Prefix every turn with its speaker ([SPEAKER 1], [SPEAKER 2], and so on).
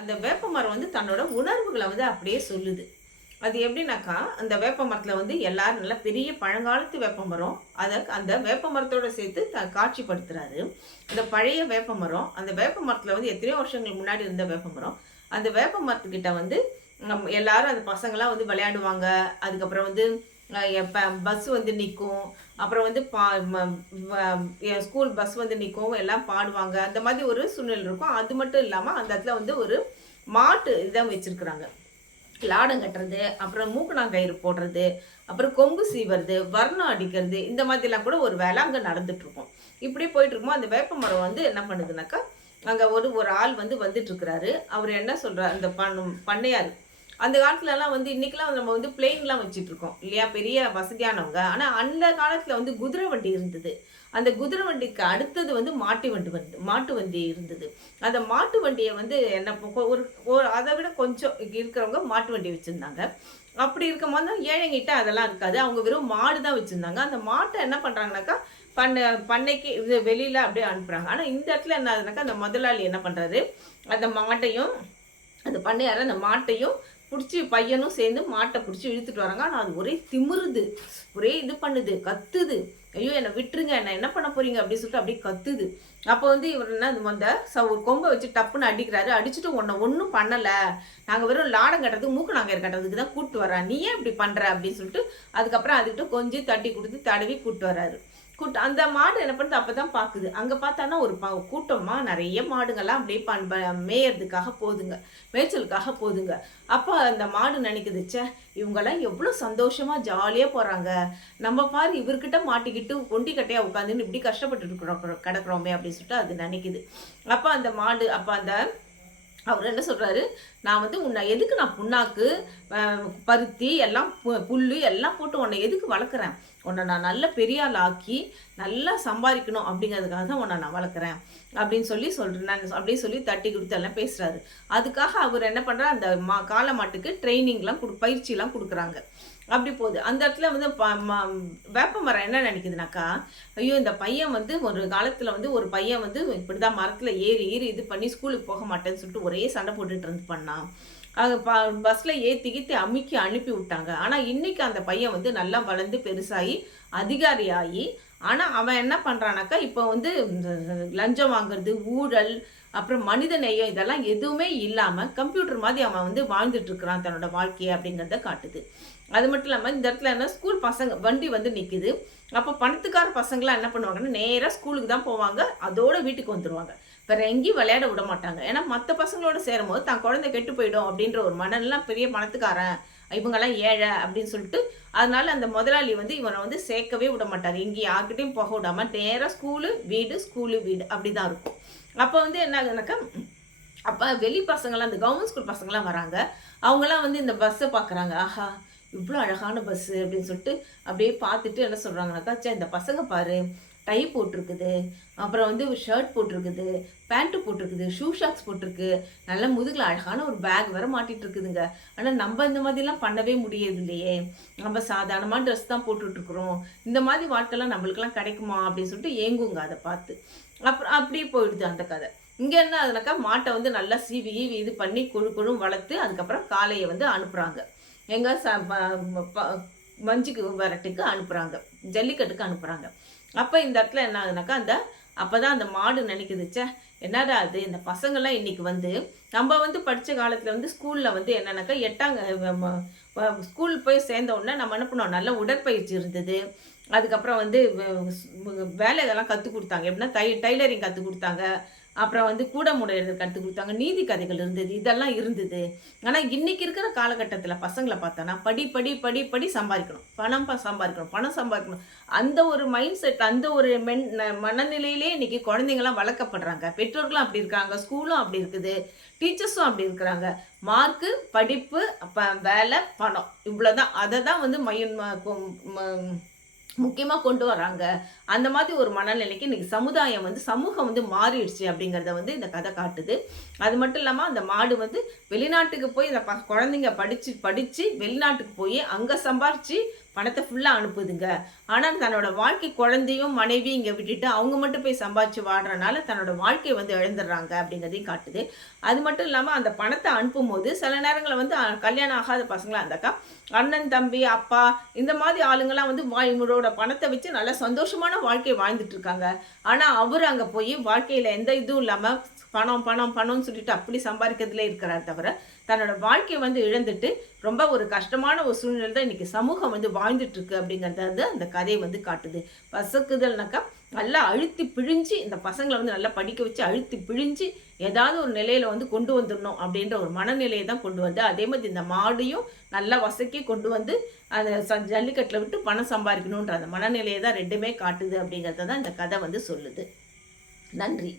[SPEAKER 1] அந்த வேப்ப மரம் வந்து தன்னோட உணர்வுகளை வந்து அப்படியே சொல்லுது. அது எப்படின்னாக்கா அந்த வேப்ப மரத்தில் வந்து எல்லாரும் நல்லா பெரிய பழங்காலத்து வேப்ப மரம். அதை அந்த வேப்ப மரத்தோட சேர்த்து த காட்சிப்படுத்துறாரு. அந்த பழைய வேப்ப மரம் அந்த வேப்ப மரத்தில் வந்து எத்தனையோ வருஷங்களுக்கு முன்னாடி இருந்த வேப்ப மரம். அந்த வேப்ப மரத்துக்கிட்ட வந்து எல்லாரும் அந்த பசங்களாம் வந்து விளையாடுவாங்க. அதுக்கப்புறம் வந்து பஸ் வந்து நிற்கும் அப்புறம் வந்து பா ஸ்கூல் பஸ் வந்து நிற்கும் எல்லாம் பாடுவாங்க. அந்த மாதிரி ஒரு சூழ்நிலை இருக்கும். அது மட்டும் இல்லாமல் அந்த இடத்துல வந்து ஒரு மாட்டு இதான் வச்சுருக்குறாங்க. லாடம் கட்டுறது அப்புறம் மூக்கணாங்கயிறு போடுறது அப்புறம் கொம்பு சீவறது வர்ணம் அடிக்கிறது இந்த மாதிரிலாம் கூட ஒரு வேலை அங்கே நடந்துட்டுருக்கும். இப்படி போயிட்டு அந்த வேப்ப மரம் வந்து என்ன பண்ணுதுனாக்கா அங்கே ஒரு ஒரு ஆள் வந்து வந்துட்டு இருக்கிறாரு அவர் என்ன சொல்கிறார் அந்த பண்ணையார் அந்த காலத்துலலாம் வந்து இன்றைக்கெலாம் நம்ம வந்து பிளெயின்லாம் வச்சுட்ருக்கோம். இல்லையா? பெரிய வசதியானவங்க. ஆனால் அந்த காலத்தில் வந்து குதிரை வண்டி இருந்தது. அந்த குதிரை வண்டிக்கு அடுத்தது வந்து மாட்டு வண்டி வந்து மாட்டு வண்டி இருந்தது. அந்த மாட்டு வண்டியை வந்து என்ன ஒரு ஒரு அதை விட கொஞ்சம் இருக்கிறவங்க மாட்டு வண்டி வச்சுருந்தாங்க. அப்படி இருக்கும்போது தான் ஏழைங்கிட்ட அதெல்லாம் இருக்காது. அவங்க வெறும் மாடு தான் வச்சுருந்தாங்க. அந்த மாட்டை என்ன பண்ணுறாங்கனாக்கா பண்ணை பண்ணைக்கு இது வெளியில் அப்படியே அனுப்புகிறாங்க ஆனால் இந்த இடத்துல என்ன ஆகுதுனாக்கா அந்த முதலாளி என்ன பண்ணுறாரு அந்த மாட்டையும் அந்த பண்ணையார அந்த மாட்டையும் பிடிச்சி பையனும் சேர்ந்து மாட்டை பிடிச்சி இழுத்துட்டு வராங்க. ஆனால் அது ஒரே திமிருது. ஒரே இது பண்ணுது. கத்துது. ஐயோ என்னை விட்டுருங்க. என்ன என்ன பண்ண போறீங்க? அப்படின்னு சொல்லிட்டு அப்படியே கத்துது. அப்போ வந்து இவர் என்ன அந்த ச ஒரு கொம்பை வச்சு டப்புன்னு அடிக்கிறாரு. அடிச்சுட்டு உன்னை ஒன்றும் பண்ணலை. நாங்கள் வெறும் லாடம் கட்டுறதுக்கு மூக்கு நாங்கள் கட்டுறதுக்கு தான் கூப்பிட்டு வரோம் நீ ஏன் இப்படி பண்ணுற அப்படின்னு சொல்லிட்டு அதுக்கப்புறம் அதுக்கிட்ட கொஞ்சம் தட்டி கொடுத்து தடவி கூப்பிட்டு வர்றாரு. கூட்ட அந்த மாடு என்ன பண்ணுது? அப்போ தான் பார்க்குது அங்கே பார்த்தானா ஒரு பா கூட்டமாக நிறைய மாடுங்கள்லாம் அப்படியே பண்ப மேயறதுக்காக போதுங்க மேய்ச்சலுக்காக போதுங்க அப்போ அந்த மாடு நினைக்குதுச்சே இவங்கெல்லாம் எவ்வளோ சந்தோஷமாக ஜாலியாக போகிறாங்க நம்ம பாரு இவர்கிட்ட மாட்டிக்கிட்டு ஒண்டி கட்டையாக உட்காந்துன்னு இப்படி கஷ்டப்பட்டு இருக்கிறோம் கிடக்குறோமே அப்படின்னு சொல்லிட்டு அது நினைக்குது. அப்போ அந்த மாடு அப்போ அந்த அவர் என்ன சொல்கிறாரு நான் வந்து உன்னை எதுக்கு நான் புண்ணாக்கு பருத்தி எல்லாம் பு- எல்லாம் போட்டு உன்னை எதுக்கு வளர்க்குறேன்? உன்னை நான் நல்ல பெரிய ஆள் ஆக்கி நல்லா சம்பாதிக்கணும் அப்படிங்கிறதுக்காக தான் உன்னை நான் வளர்க்குறேன் அப்படின்னு சொல்லி சொல்கிறேன் நான் அப்படியே சொல்லி தட்டி கொடுத்து எல்லாம் பேசுகிறாரு அதுக்காக அவர் என்ன பண்ணுறார் அந்த மா காளை மாட்டுக்கு ட்ரைனிங்லாம் கொடு பயிற்சிலாம் கொடுக்குறாங்க. அப்படி போகுது. அந்த இடத்துல வந்து ப ம- வேப்ப மரம் என்ன நினைக்குதுனாக்கா ஐயோ இந்த பையன் வந்து ஒரு காலத்தில் வந்து ஒரு பையன் வந்து இப்படி தான் மரத்தில் ஏறி ஏறி இது பண்ணி ஸ்கூலுக்கு போக மாட்டேன்னு சொல்லிட்டு ஒரே சண்டை போட்டுட்டு இருந்து பண்ணான். அது ப பஸ்ஸில் ஏற்றி கீத்தி அமுக்கி அனுப்பி விட்டாங்க. ஆனால் இன்றைக்கி அந்த பையன் வந்து நல்லா வளர்ந்து பெருசாகி அதிகாரி ஆகி ஆனால் அவன் என்ன பண்ணுறானாக்கா இப்போ வந்து இந்த லஞ்சம் வாங்குறது ஊழல் அப்புறம் மனித நேயம் இதெல்லாம் எதுவுமே இல்லாமல் கம்ப்யூட்டர் மாதிரி அவன் வந்து வாழ்ந்துட்டு இருக்கிறான் தன்னோட வாழ்க்கையை அப்படிங்கிறத காட்டுது. அது மட்டும் இல்லாமல் இந்த இடத்துல என்ன ஸ்கூல் பசங்க வண்டி வந்து நிற்குது அப்போ பணத்துக்கார பசங்களாம் என்ன பண்ணுவாங்கன்னா நேராக ஸ்கூலுக்கு தான் போவாங்க. அதோட வீட்டுக்கு வந்துடுவாங்க வேற எங்கேயும் விளையாட விட மாட்டாங்க. ஏன்னா மற்ற பசங்களோட சேரும் போது தான் குழந்தை கெட்டு போயிடும் அப்படின்ற ஒரு மனநிலாம் பெரிய பணத்துக்காரன். இவங்கெல்லாம் ஏழை அப்படின்னு சொல்லிட்டு அதனால அந்த முதலாளி வந்து இவனை வந்து சேர்க்கவே விட மாட்டார். எங்கேயும் யார்கிட்டையும் போக விடாம நேராக ஸ்கூலு வீடு ஸ்கூலு வீடு அப்படிதான் இருக்கும். அப்போ வந்து என்ன ஆகுதுனாக்கா அப்போ வெளி பசங்களாம் அந்த கவர்மெண்ட் ஸ்கூல் பசங்களாம் வராங்க. அவங்களாம் வந்து இந்த பஸ்ஸை பார்க்குறாங்க ஆஹா இவ்வளோ அழகான பஸ்ஸு அப்படின்னு சொல்லிட்டு அப்படியே பார்த்துட்டு என்ன சொல்கிறாங்கனாக்கா சே இந்த பசங்க பாரு. டை போட்டிருக்குது. அப்புறம் வந்து ஷர்ட் போட்டிருக்குது. பேண்ட்டு போட்டிருக்குது. ஷூ ஷாக்ஸ் போட்டிருக்கு. நல்ல முதுகில் அழகான ஒரு பேக் வேற மாட்டிட்டு இருக்குதுங்க. ஆனால் நம்ம இந்த மாதிரிலாம் பண்ணவே முடியாது இல்லையே. நம்ம சாதாரணமான ட்ரெஸ் தான் போட்டுட்ருக்குறோம் இந்த மாதிரி வாழ்க்கைலாம் நம்மளுக்கெல்லாம் கிடைக்குமா? அப்படின்னு சொல்லிட்டு ஏங்குங்க அதை பார்த்து. அப்புறம் அப்படியே போயிடுது அந்த கதை. இங்கே என்ன அதுனாக்கா மாட்டை வந்து நல்லா சீவி இது பண்ணி குழு குழும் வளர்த்து அதுக்கப்புறம் காலையை வந்து அனுப்புகிறாங்க எங்கே ச ப- ப- மஞ்சுக்கு வரட்டுக்கு அனுப்புகிறாங்க ஜல்லிக்கட்டுக்கு அனுப்புகிறாங்க அப்போ இந்த இடத்துல என்ன ஆகுதுனாக்கா அந்த அப்போ தான் அந்த மாடு நினைக்குது ச்சே என்னடா அது இந்த பசங்கள்லாம் இன்றைக்கி வந்து நம்ம வந்து படித்த காலத்தில் வந்து ஸ்கூலில் வந்து என்னன்னாக்கா எட்டாங்க ஸ்கூல் போய் சேர்ந்த உடனே நம்ம என்ன பண்ணோம் நல்ல உடற்பயிற்சி இருந்தது. அதுக்கப்புறம் வந்து வேலை இதெல்லாம் கற்றுக் கொடுத்தாங்க. எப்படின்னா தை டைலரிங் கற்றுக் கொடுத்தாங்க. அப்புறம் வந்து கூட முடையிறது கற்றுக் கொடுத்தாங்க நீதி கதைகள் இருந்தது இதெல்லாம் இருந்தது. ஆனால் இன்றைக்கி இருக்கிற காலகட்டத்தில் பசங்களை பார்த்தோன்னா படி படி படி படி சம்பாதிக்கணும். பணம் ப- சம்பாதிக்கணும் பணம் சம்பாதிக்கணும். அந்த ஒரு மைண்ட் செட் அந்த ஒரு மென் மனநிலையிலே இன்னைக்கு குழந்தைங்களாம் வளர்க்கப்படுறாங்க. பெற்றோர்களும் அப்படி இருக்காங்க ஸ்கூலும் அப்படி இருக்குது டீச்சர்ஸும் அப்படி இருக்கிறாங்க. மார்க்கு படிப்பு அப்போ வேலை பணம். இவ்வளோதான் அதை தான் வந்து மயன் முக்கியமாக கொண்டு வராங்க அந்த மாதிரி ஒரு மனநிலைக்கு இன்றைக்கி சமுதாயம் வந்து சமூகம் வந்து மாறிடுச்சு அப்படிங்கிறத வந்து இந்த கதை காட்டுது. அது மட்டும் இல்லாமல் அந்த மாடு வந்து வெளிநாட்டுக்கு போய் இந்த ப- குழந்தைங்க படித்து படித்து வெளிநாட்டுக்கு போய் அங்கே சம்பாரித்து பணத்தை ஃபுல்லாக அனுப்புதுங்க. ஆனால் தன்னோட வாழ்க்கை குழந்தையும் மனைவி இங்கே விட்டுட்டு அவங்க மட்டும் போய் சம்பாதிச்சு வாடுறனால தன்னோட வாழ்க்கையை வந்து இழந்துடுறாங்க அப்படிங்கிறதையும் காட்டுது. அது மட்டும் இல்லாமல் அந்த பணத்தை அனுப்பும் போது சில நேரங்களில் வந்து கல்யாணம் ஆகாத பசங்களாக இருந்தாக்கா அண்ணன் தம்பி அப்பா இந்த மாதிரி ஆளுங்கள்லாம் வந்து வா- இவங்களோட பணத்தை வச்சு நல்லா சந்தோஷமான வாழ்க்கையை வாழ்ந்துட்டு இருக்காங்க. ஆனால் அவர் அங்கே போய் வாழ்க்கையில் எந்த இதுவும் இல்லாமல் பணம் பணம் பணம்னு சொல்லிட்டு அப்படி சம்பாதிக்கிறதுல இருக்கிறார் தவிர தன்னோட வாழ்க்கையை வந்து இழந்துட்டு ரொம்ப ஒரு கஷ்டமான ஒரு சூழ்நிலை தான் இன்றைக்கி சமூகம் வந்து வாழ்ந்துட்டுருக்கு அப்படிங்கிறத வந்து அந்த கதையை வந்து காட்டுது. பசக்குதல்னாக்கா நல்லா அழுத்தி பிழிஞ்சு இந்த பசங்களை வந்து நல்லா படிக்க வச்சு அழுத்தி பிழிஞ்சு ஏதாவது ஒரு நிலையில் வந்து கொண்டு வந்துடணும் அப்படின்ற ஒரு மனநிலையை தான் கொண்டு வந்து அதே மாதிரி இந்த மாடையும் நல்லா வசக்கி கொண்டு வந்து அந்த ச- விட்டு பணம் சம்பாதிக்கணுன்ற அந்த மனநிலையை தான் ரெண்டுமே காட்டுது அப்படிங்கிறத தான் இந்த கதை வந்து சொல்லுது. நன்றி.